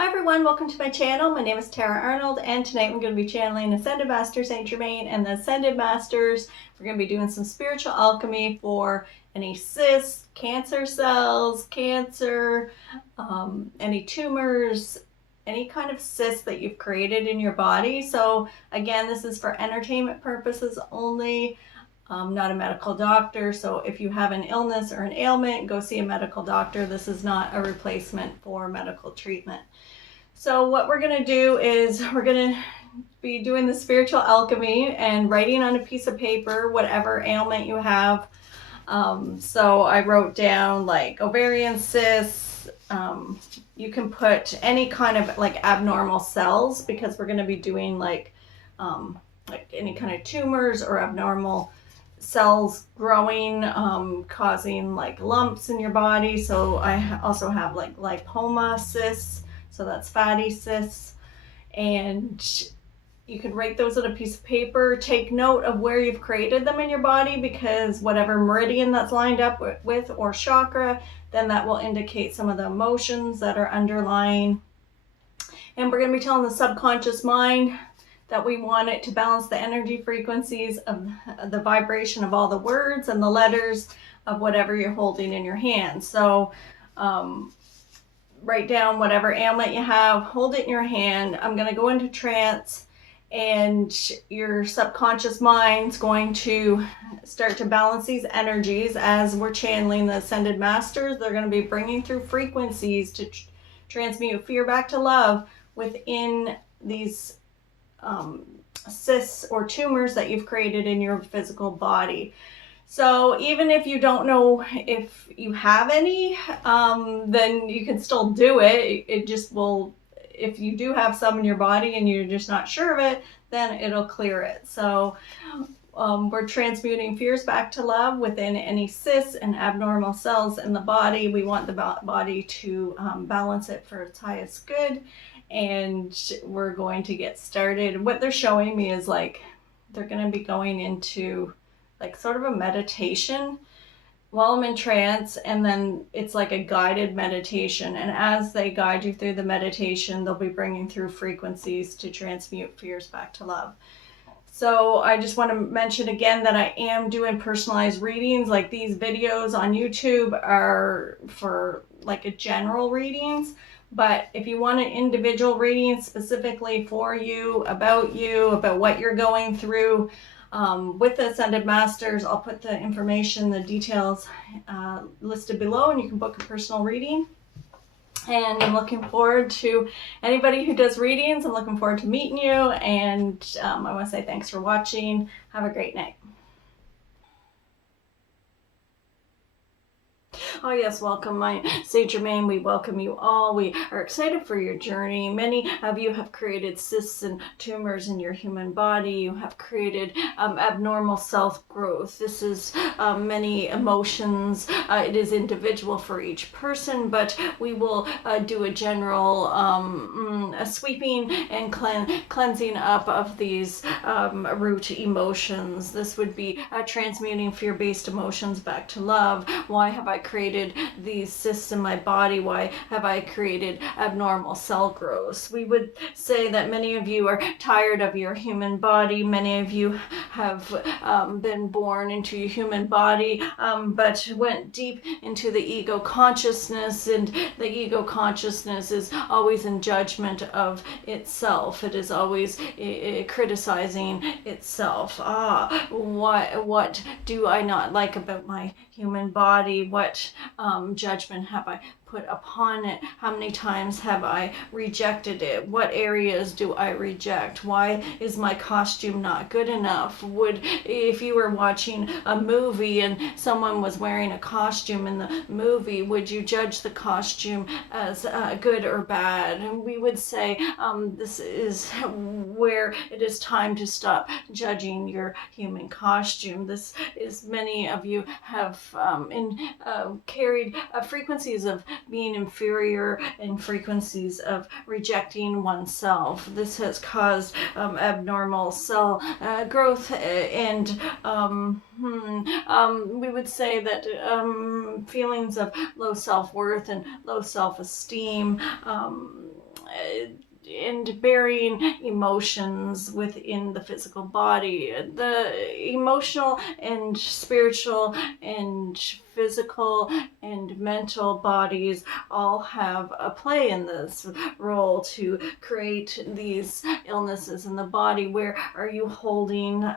Hi everyone, welcome to my channel. My name is Tara Arnold, and tonight I'm going to be channeling Ascended Master Saint Germain and the Ascended Masters. We're going to be doing some spiritual alchemy for any cysts, cancer cells, cancer, any tumors, any kind of cyst that you've created in your body. So again, this is for entertainment purposes only. I'm not a medical doctor, so if you have an illness or an ailment, go see a medical doctor. This is not a replacement for medical treatment. So what we're going to do is we're going to be doing the spiritual alchemy and writing on a piece of paper whatever ailment you have. So I wrote down like ovarian cysts. You can put any kind of like abnormal cells, because we're going to be doing like any kind of tumors or abnormal cells growing, causing like lumps in your body. So I also have like lipoma cysts, so that's fatty cysts, and you can write those on a piece of paper. Take note of where you've created them in your body, because whatever meridian that's lined up with or chakra, then that will indicate some of the emotions that are underlying. And we're going to be telling the subconscious mind that we want it to balance the energy frequencies of the vibration of all the words and the letters of whatever you're holding in your hand. So write down whatever ailment you have, hold it in your hand. I'm going to go into trance, and your subconscious mind's going to start to balance these energies as we're channeling the Ascended Masters. They're going to be bringing through frequencies to transmute fear back to love within these cysts or tumors that you've created in your physical body. So even if you don't know if you have any, then you can still do it. It just will, if you do have some in your body and you're just not sure of it, then it'll clear it. So we're transmuting fears back to love within any cysts and abnormal cells in the body. We want the body to balance it for its highest good. And we're going to get started. What they're showing me is like they're going to be going into like sort of a meditation while I'm in trance, and then it's like a guided meditation, and as they guide you through the meditation, they'll be bringing through frequencies to transmute fears back to love. So I just want to mention again that I am doing personalized readings. Like these videos on YouTube are for like a general readings, but if you want an individual reading specifically for you, about what you're going through, with the Ascended Masters, I'll put the information, the details listed below, and you can book a personal reading. And I'm looking forward to anybody who does readings. I'm looking forward to meeting you, and I want to say thanks for watching. Have a great night. Oh yes, welcome my Saint Germain. We welcome you all. We are excited for your journey. Many of you have created cysts and tumors in your human body. You have created abnormal self-growth. This is many emotions. It is individual for each person, but we will do a general a sweeping and cleansing up of these root emotions. This would be transmuting fear-based emotions back to love. Why have I created these cysts in my body? Why have I created abnormal cell growth? We would say that many of you are tired of your human body. Many of you have been born into your human body, but went deep into the ego consciousness, and the ego consciousness is always in judgment of itself. It is always criticizing itself. What do I not like about my human body? What judgment have I put upon it? How many times have I rejected it? What areas do I reject? Why is my costume not good enough? If you were watching a movie and someone was wearing a costume in the movie, would you judge the costume as good or bad? And we would say this is where it is time to stop judging your human costume. This is, many of you have carried frequencies of being inferior and frequencies of rejecting oneself. This has caused abnormal cell growth, and we would say that feelings of low self-worth and low self-esteem and burying emotions within the physical body. The emotional and spiritual and physical and mental bodies all have a play in this role to create these illnesses in the body. Where are you holding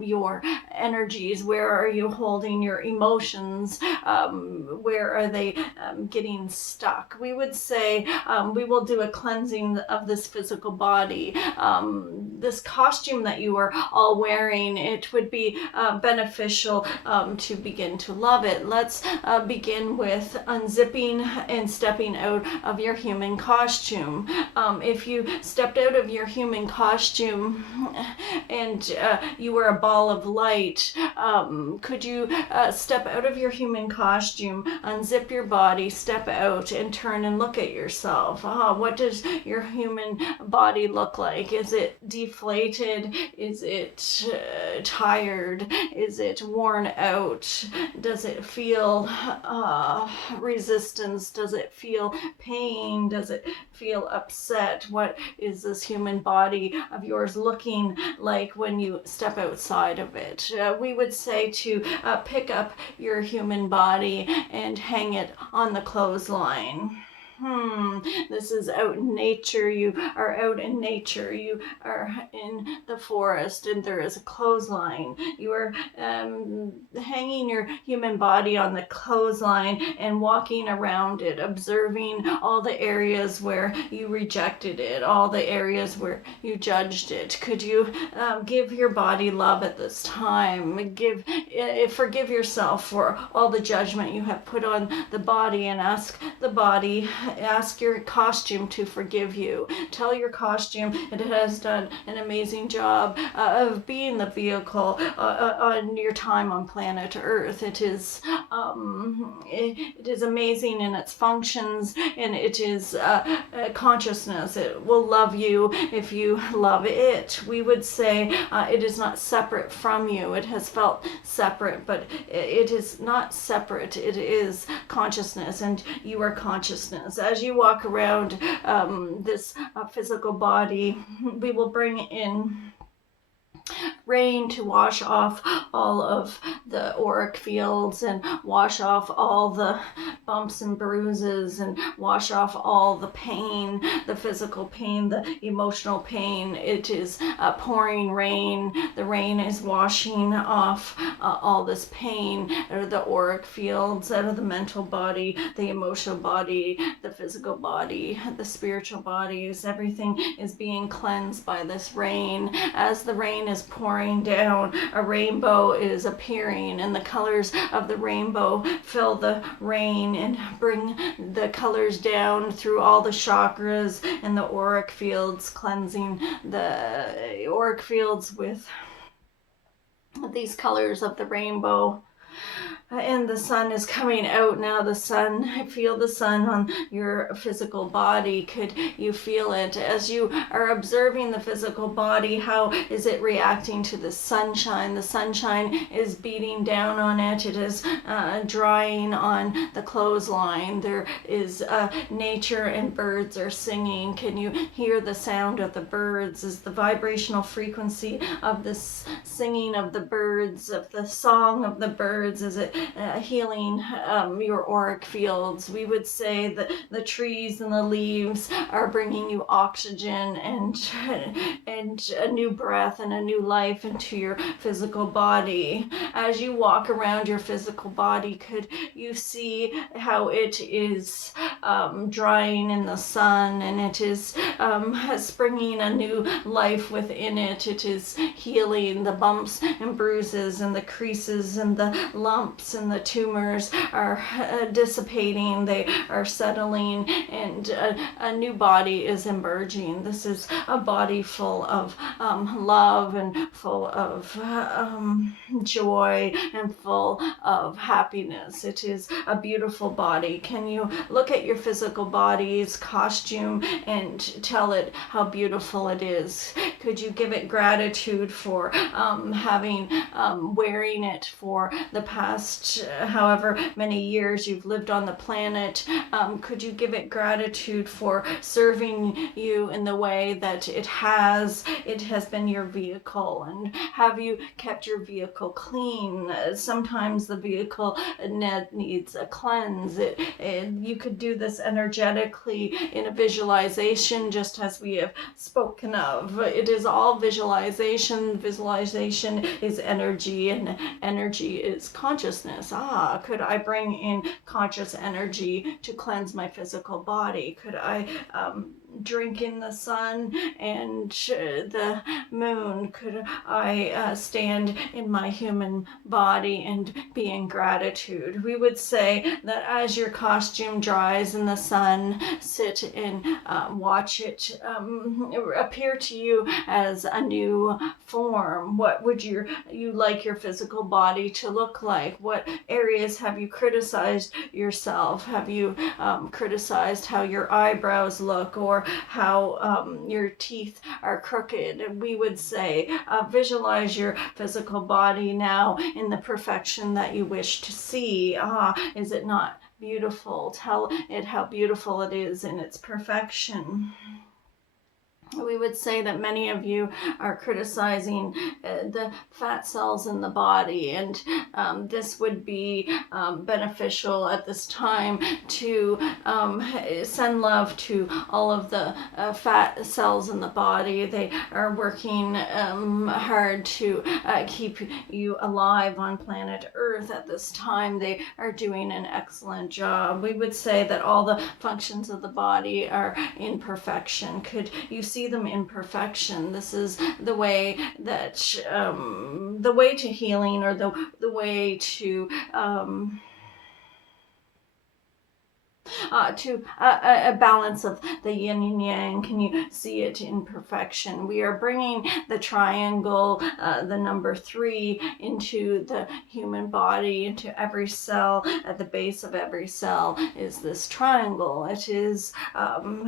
your energies? Where are you holding your emotions? Where are they getting stuck? We would say we will do a cleansing of this physical body. This costume that you are all wearing, it would be beneficial to begin to love it. Let's begin with unzipping and stepping out of your human costume. If you stepped out of your human costume and you were a ball of light, could you step out of your human costume, unzip your body, step out, and turn and look at yourself? What does your human body look like? Is it deflated? Is it tired? Is it worn out? Does it feel resistance? Does it feel pain? Does it feel upset? What is this human body of yours looking like when you step outside of it? We would say to pick up your human body and hang it on the clothesline. This is out in nature. You are out in nature. You are in the forest and there is a clothesline. You are hanging your human body on the clothesline and walking around it, observing all the areas where you rejected it, all the areas where you judged it. Could you give your body love at this time? Forgive yourself for all the judgment you have put on the body, and ask your costume to forgive you. Tell your costume it has done an amazing job of being the vehicle on your time on planet Earth. It is amazing in its functions, and it is consciousness. It will love you if you love it. We would say it is not separate from you. It has felt separate, but it is not separate. It is consciousness, and you are consciousness. As you walk around this physical body, we will bring in rain to wash off all of the auric fields and wash off all the bumps and bruises and wash off all the pain, the physical pain, the emotional pain. It is pouring rain. The rain is washing off all this pain out of the auric fields, out of the mental body, the emotional body, the physical body, the spiritual bodies. Everything is being cleansed by this rain. As the rain is pouring down, a rainbow is appearing, and the colors of the rainbow fill the rain and bring the colors down through all the chakras and the auric fields, cleansing the auric fields with these colors of the rainbow. And the sun is coming out now. The sun, I feel the sun on your physical body. Could you feel it as you are observing the physical body? How is it reacting to the sunshine? The sunshine is beating down on it. It is drying on the clothesline. There is nature, and birds are singing. Can you hear the sound of the birds? Is the vibrational frequency of this singing of the birds, of the song of the birds, is it healing your auric fields? We would say that the trees and the leaves are bringing you oxygen and a new breath and a new life into your physical body. As you walk around your physical body, could you see how it is drying in the sun, and it is springing a new life within it? It is healing. The bumps and bruises and the creases and the lumps and the tumors are dissipating. They are settling, and a new body is emerging. This is a body full of love and full of joy and full of happiness. It is a beautiful body. Can you look at your physical body's costume and tell it how beautiful it is? Could you give it gratitude for wearing it for the past last however many years you've lived on the planet, could you give it gratitude for serving you in the way that it has been your vehicle? And have you kept your vehicle clean? Sometimes the vehicle needs a cleanse. You could do this energetically in a visualization, just as we have spoken of. It is all visualization. Visualization is energy, and energy is consciousness. Could I bring in conscious energy to cleanse my physical body? Could I drink in the sun and the moon? Could I stand in my human body and be in gratitude? We would say that as your costume dries in the sun, sit and watch it appear to you as a new form. What would you like your physical body to look like? What areas have you criticized yourself? Have you criticized how your eyebrows look, or how your teeth are crooked? And we would say, visualize your physical body now in the perfection that you wish to see. Is it not beautiful? Tell it how beautiful it is in its perfection. We would say that many of you are criticizing the fat cells in the body, and this would be beneficial at this time to send love to all of the fat cells in the body. They are working hard to keep you alive on planet Earth at this time. They are doing an excellent job. We would say that all the functions of the body are in perfection. Could you see them in perfection? This is the way that the way to healing, or the way to a balance of the yin and yang. Can you see it in perfection? We are bringing the triangle, the number 3, into the human body, into every cell. At the base of every cell is this triangle. It is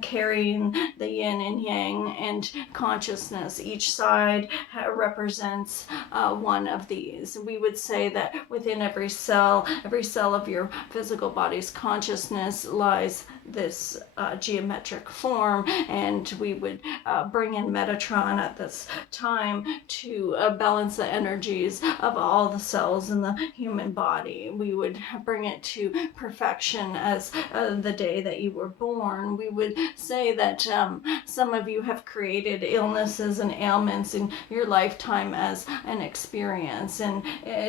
carrying the yin and yang and consciousness. Each side represents one of these. We would say that within every cell of your physical body's consciousness lies this geometric form, and we would bring in Metatron at this time to balance the energies of all the cells in the human body. We would bring it to perfection as the day that you were born. We would say that some of you have created illnesses and ailments in your lifetime as an experience, and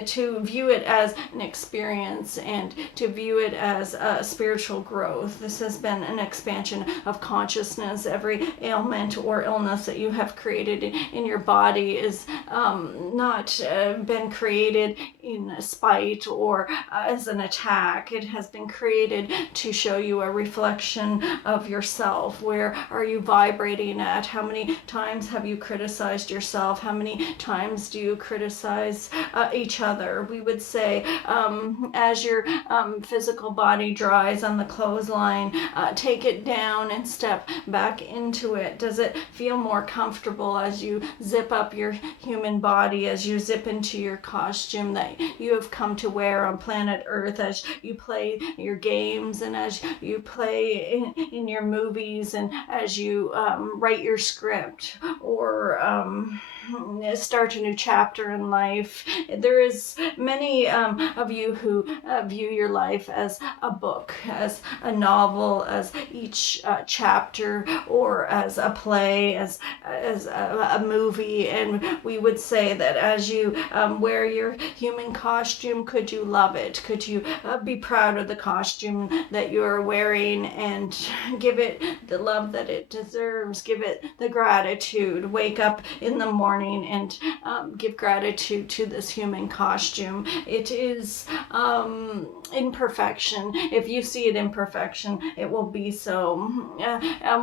to view it as an experience and to view it as a spiritual growth. This has been an expansion of consciousness. Every ailment or illness that you have created in your body is not been created in spite or as an attack. It has been created to show you a reflection of yourself. Where are you vibrating at? How many times have you criticized yourself? How many times do you criticize each other? We would say, as your physical body dries on the clothesline, take it down and step back into it. Does it feel more comfortable as you zip up your human body, as you zip into your costume that you have come to wear on planet Earth, as you play your games and as you play in your movies, and as you write your script, or start a new chapter in life? There is many of you who view your life as a book, as a novel, as each chapter, or as a play, as a movie. And we would say that as you wear your human costume, could you love it? Could you be proud of the costume that you're wearing and give it the love that it deserves? Give it the gratitude. Wake up in the morning and give gratitude to this human costume. It is imperfection. If you see it in perfection, it will be so.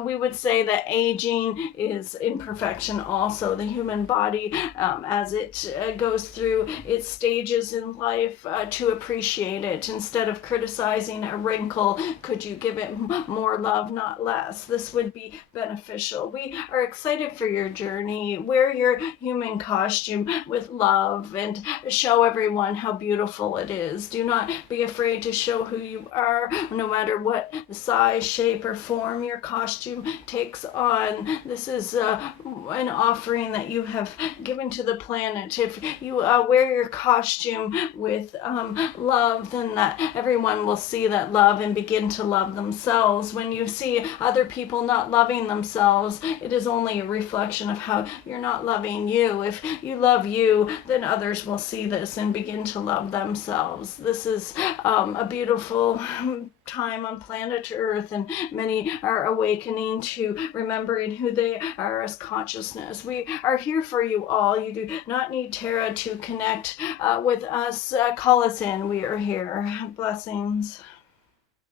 We would say that aging is imperfection also. The human body, as it goes through its stages in life, to appreciate it. Instead of criticizing a wrinkle, could you give it more love, not less? This would be beneficial. We are excited for your journey. Wear your human costume with love and show everyone how beautiful it is. Do not be afraid to show who you are, no matter what size, shape, or form your costume takes on. This is an offering that you have given to the planet. If you wear your costume with love, then that everyone will see that love and begin to love themselves. When you see other people not loving themselves, it is only a reflection of how you're not loving you. If you love you, then others will see this and begin to love themselves. This is a beautiful time on planet Earth, and many are awakening to remembering who they are as consciousness. We are here for you all. You do not need Tara to connect with us. Call us in. We are here. Blessings.